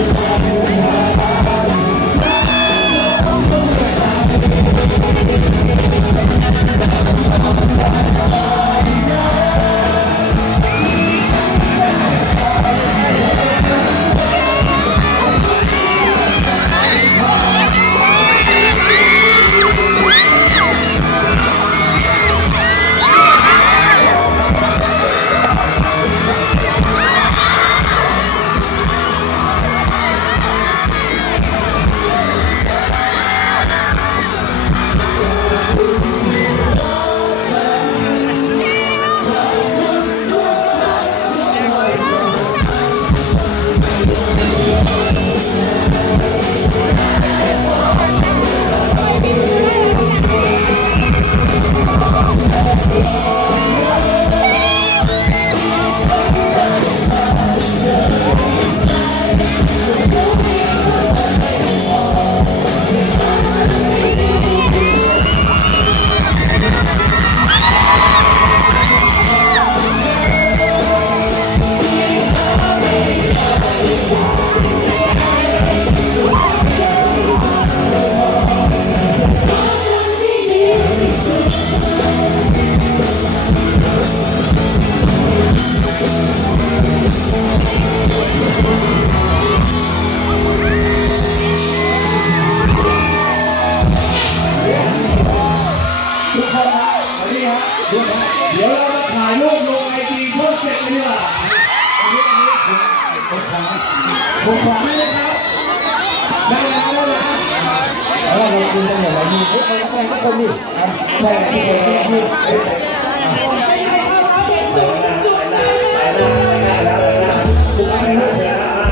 Música oh เดี๋ยวเราจะถ่ายรูปลงไอจีเพื่อเสร็จเลยล่ะอัอันนี้ผมขอผมขอให้ครับได้แล้วได้แล้วเราคุณจะเหมือนไหามีทุกคนทุกคนดิใช่ที่คนทุกคน